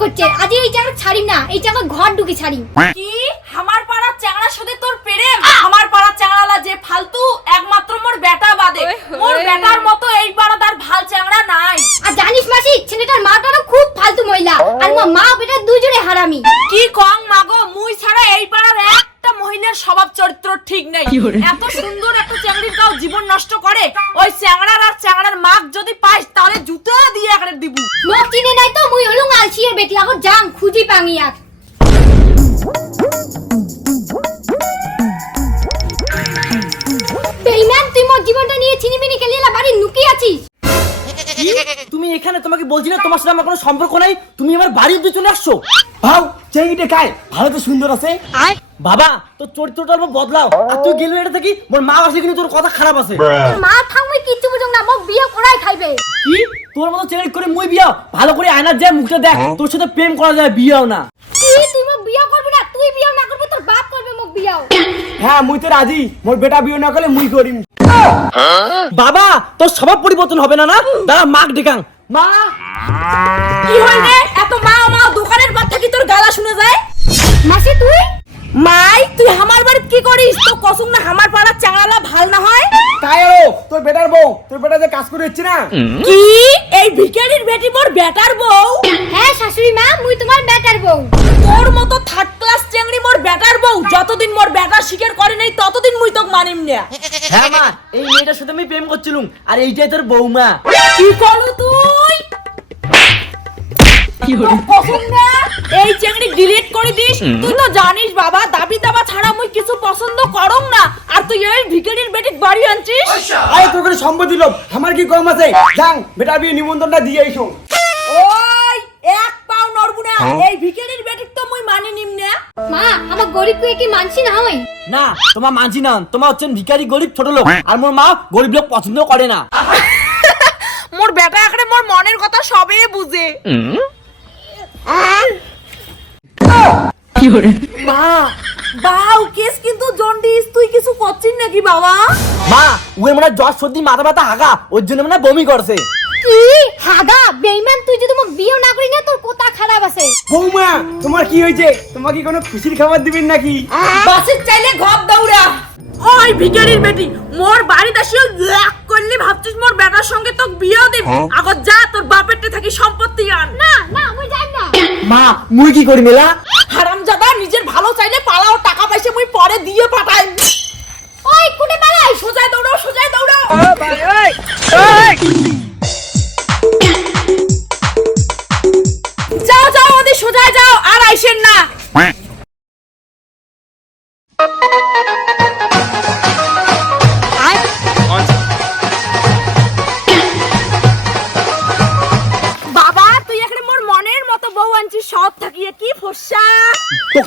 করছে। আজ এই জায়গা ছাড়ি না। এই জায়গা ঘর ঢুকে ছাড়ি কি? আমার পাড়ার চ্যাংড়ার সাথে তোর প্রেম? আমার পাড়ার চ্যাংড়ালা যে ফালতু একমাত্র মোর বেটা বাদে। মোর বেটার মতো এই পাড়ার আর ভালো চ্যাংড়া নাই। আর জানিস মাসি ছেলেটার মাটারও খুব ফালতু মহিলা আর মা বেটা দুজনে হারামি। কি কং মাগো মুই ছাড়া এই পাড়ার একটা মহিলার স্বভাব চরিত্র ঠিক নেই। এত সুন্দর একটা চ্যাংড়ির কাউ জীবন নষ্ট করে ওই চ্যাংড়ার আর চ্যাংড়ার মাগ যদি পাইস তাহলে জুতো দিয়ে একটা দিবু। মোক চিনে নাই তো মুই হলুম আলসিয়ের বেটি এখন যাং খুঁজি পাঙিয়াক বেইমান তুই মোর জীবনটা নিয়ে চিনিমিনি খেলিলা বাড়ি লুকিয়ে আছিস? তুমি এখানে তোমাকে বলছি না তোমার সাথে আমার কোনো সম্পর্ক নাই? তুমি আমার বাড়ির চলে আসছো। ভাও চেঙ্গিটে খায় ভালো তো সুন্দর আছে। বাবা তোর চরিত্রটা অল্প বদলাও। আর তুই গেলে এটা থাকি মোর মা আসলে কিন্তু তোর কথা খারাপ আছে। মা থাকবে কিচ্ছু বুঝুক না মোক বিয়ে করাই খাইবে। কি? তোর মতো ছেলে করে মুই বিয়া ভালো করে আয়নার যায় মুখটা দেখ তোর সাথে প্রেম করা যায় বিয়াও না। কি? তুই মোক বিয়ে করবি না? তুই বিয়ে না করবি তোর বাপ করবে মোক বিয়াও। হ্যাঁ মুই তো রাজি। মোর বেটা বিয়ে না করলে মুই করিম বাবা তোর স্বভাব পরিবর্তন হবে না না? দাঁড়া মাক ডেকাং মা! কি হয় রে এত মা মা দোকানের বাদ থাকি তোর গালা শুনে যায়? মাসি তুই? মাই তুই আমার বাড়িতে কি করিস? তো কসুম না আমার পাড়ার চ্যাংড়ালা ভালো না হয়? তাই আরও তোর বেটার বউ তোর বেটা যে কাজ করে হচ্ছে না? কি? এই ভিখারির বেটি মোর বেটার বউ? হ্যাঁ শাশুড়ি মা মুই তোমার বেটার বউ। তোর মতো থার্ড ক্লাস চেংড়ি মোর বেটার বউ যতদিন মোর বেটা স্বীকার করে নাই ততদিন মুই তোক মানিম না। হ্যাঁ মা এই মেয়েটার সাথে আমি প্রেম করছিলুম আর এইটাই তোর বৌমা। কি করলু তুই? তোর কসম না এই চেংড়ি ডিলিট করে দিস তুই তো জানিস বাবা দাবি দাবা ছাড়া মুই কিছু পছন্দ করং না। আর তুই এই ভিখারির বেটি বাড়ি আনছিস? আরে তোর করে সম্পত্তি লোক আমার কি কম আছে? যাং বেটা বিয়ে নিমন্ত্রণটা দিয়ে এসো ওই এক পাও নড়বু না। এই ভিখারির বেটি তো মুই মানি নিম না। মা আমার গরিব কুয়ে কি মানছি না হই না তোমার মানছি না। তোমার হচ্ছেন ভিখারি গরিব ছোট লোক। আর মোর মা গরিব লোক পছন্দ করে না। মোর বেটা আখড়ে মোর মনের কথা সবে বুঝে। মা বাউ কেস কিন্তু জন্ডিস তুই কিছু করছিস নাকি বাবা? মা ওই মানে জ্বর সর্দি মাথা ব্যথা হাগা ওর জন্য মানে বমি করছে। কি? হাগা? বেইমান তুই যদি মোক বিয়ে না করি না তোর কথা খারাপ আছে? বৌমা তোমার কি হয়েছে? তোমাকে কোনো খুশির খাবার দিবেন নাকি? বাসের চাইলে ঘর দৌড়া। ওই ভিখারির বেটি মোর বাড়িতে আসিও এক করলি ভাবছিস মোর বেটার সঙ্গে তোক বিয়েও দেব? আগত যা তোর বাপেরতে থাকি সম্পত্তি আন। না না মুই যাই না। মা মুই কি করি মেলা হারামজাদা নিজের ভালো চাইলে পালাও টাকা পয়সা মুই পরে দিয়ে পাঠাই। ওই কুটে পালাই সোজায় দৌড়াও ভাই ওই যাও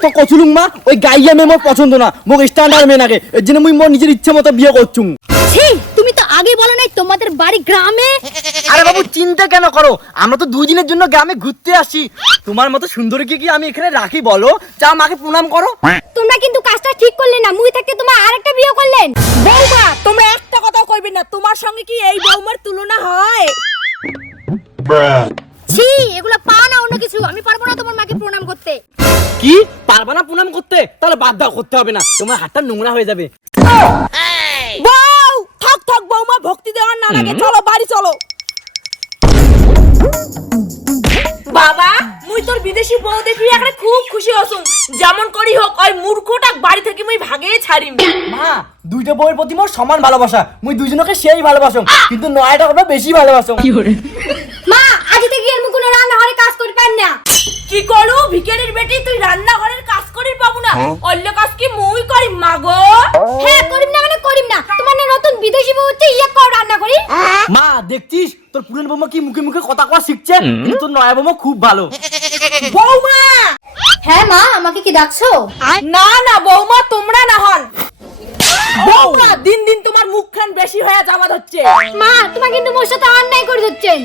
তো কচুলুম মা ওই গাইয়া মেয়ে মোর পছন্দ না। মোক স্ট্যান্ডার্ড মেয়ে নাগে। এর জন্য মুই মোর নিজের ইচ্ছে মতো বিয়ে করছুম ছি তুমি তো আগে বলো নাই তোমাদের বাড়ি গ্রামে? আরে বাবু চিন্তা কেন করো? আমরা তো দুই দিনের জন্য গ্রামে ঘুরতে আসি। তোমার মতো সুন্দরীকে কি আমি এখানে রাখি বলো? যা মাকে প্রণাম করো। তোমরা কিন্তু কাজটা ঠিক করলে না মুই থাকতে তোমার আরেকটা বিয়ে করলেন। বৌমা তোমরা একটা কথাও কইবে না তোমার সঙ্গে কি এই বৌমার তুলনা হয়? ছি এগুলো পা না অন্য কিছু আমি পারব না তোমার মাকে প্রণাম করতে। কি? করতে তাহলে বাদ দাও করতে হবে না। তোমার হাতটা নোংরা হয়ে যাবে। বউ থাক থাক বৌমা ভক্তি দেওয়ার না লাগে। চলো বাড়ি চলো। বাবা মুই তোর বিদেশি বউ দেখি এখানে খুব খুশি হসুম যেমন করি হোক ওই মূর্খটা বাড়ি থেকে মুই ভাগে ছাড়িম। মা দুইটা বউয়ের প্রতি মোর সমান ভালোবাসা। মুই দুইজনকে সেই ভালোবাসো কিন্তু নয়টা হবে বেশি ভালোবাসো কি আজ থেকে এর মুখ কোনো রান্না ঘরে কাজ করতে পার না কি করু? ভিখারির বেটি তুই রান্নাঘরের কাজ করির পাবো না। অন্য কাজ কি মুই করি মাগো হ্যাঁ করিম না মানে করিম না। তোমার না নতুন বিদেশি বউ হচ্ছে ইয়ে কর রান্না করি মা দেখছিস? তোর পুরান বৌমা কি মুখে মুখে কথা কওয়া শিখছে? কিন্তু তোর নয়া বৌমা খুব ভালো। বৌমা! হ্যাঁ মা আমাকে কি ডাকছো? না না বৌমা তোমরা না হন। বৌমা দিন দিন তোমার মুখখান বেশি হয়ে যাওয়া হচ্ছে মা তোমার কিন্তু মোর সাথে অন্যায় করে দিচ্ছেন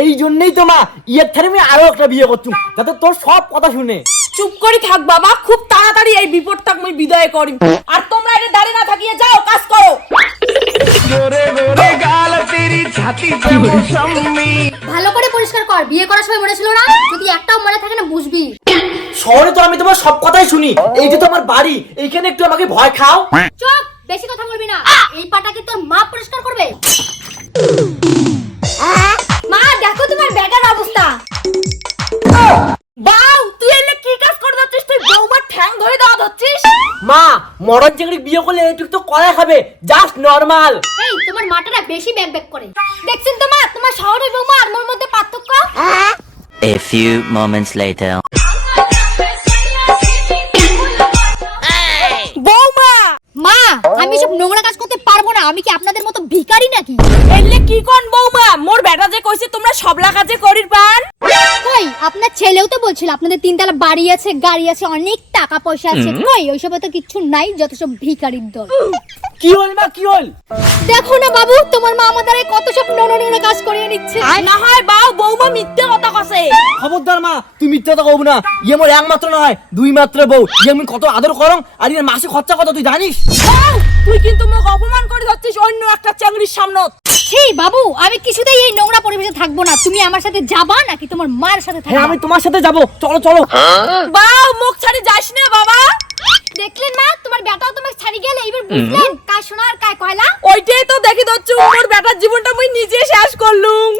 এই জন্যই তো মা ইয়ের থারে আমি আরও একটা বিয়ে করছুম যাতে তোর সব কথা শুনে। চুপ করে থাক বাবা খুব তাড়াতাড়ি এই বিপদটা মুই বিদায় করি। আর তোমরা এটা দাঁড়িয়ে না থাকিয়ে যাও কাজ করো। ভালো করে পরিষ্কার কর বিয়ে করার সময় মনে ছিল না? যদি একটাও মনে থাকে না বুঝবি। শহরে তো আমি তোমার সব কথাই শুনি। এই যে তোমার বাড়ি এইখানে একটু আমাকে ভয় খাও। চুপ! বেশি কথা বলবি না। এই পাটা কি তোর মা পরিষ্কার করবে? মা দেখো তোমার ব্যাটার অবস্থা। বাউ তুই এলে কি কাজ করে যাচ্ছিস? তুই বৌমার ঠ্যাং ধরে দেওয়া ধরছিস? মা মরণ চিংড়ি বিয়ে করলে এইটুকু তো করা খাবে জাস্ট নর্মাল এই তোমার মাটারা বেশি ব্যাক ব্যাক করে। দেখছেন তো মা তোমার শহরের বৌমা আর মোর মধ্যে পার্থক্য? A few moments later. না আমি কি আপনাদের মতো ভিখারি নাকি? এলে কি কোন বৌমা? মোর বেটা যে কইছে তোমরা সবলা কাজে করির পান কই আপনার ছেলেও তো বলছিল আপনাদের তিনতলা বাড়ি আছে গাড়ি আছে অনেক টাকা পয়সা আছে। কই ওইসবে তো কিছু নাই যত সব ভিখারির দল। কি হল মা কি হল? দেখো না বাবু তোমার মা আমাদের কত সব নোংরা নোংরা কাজ করিয়ে নিচ্ছে। না হয় বাউ বৌমা মিথ্যে কথা কছে খবরদার মা তুই মিথ্যা কথা কব না। ইয়ে মোর একমাত্র নয় দুই মাত্র বউ। ইয়ে আমি কত আদর করং আর এর মাসে খরচা কত তুই জানিস? তুই কিন্তু মোক অপমান করে যাচ্ছিস অন্য একটা চাকরির সামনে ছি বাবু আমি কিছুতেই এই নোংরা পরিবেশে থাকব না। তুমি আমার সাথে যাবা নাকি তোমার মার সাথে হ্যাঁ থাকবা? আমি তোমার সাথে যাব। চলো চলো। বাউ মুখ ছাড়ি যাস না বাবা। দেখলেন মা বেটাও তোমাকে ছাড়ি গেলে এবার বুঝলেন কায় শোনা আর কায় কয়লা? ওইটাই তো দেখি দচ্ছু মোর বেটার জীবনটা মুই নিজে শেষ করলুম।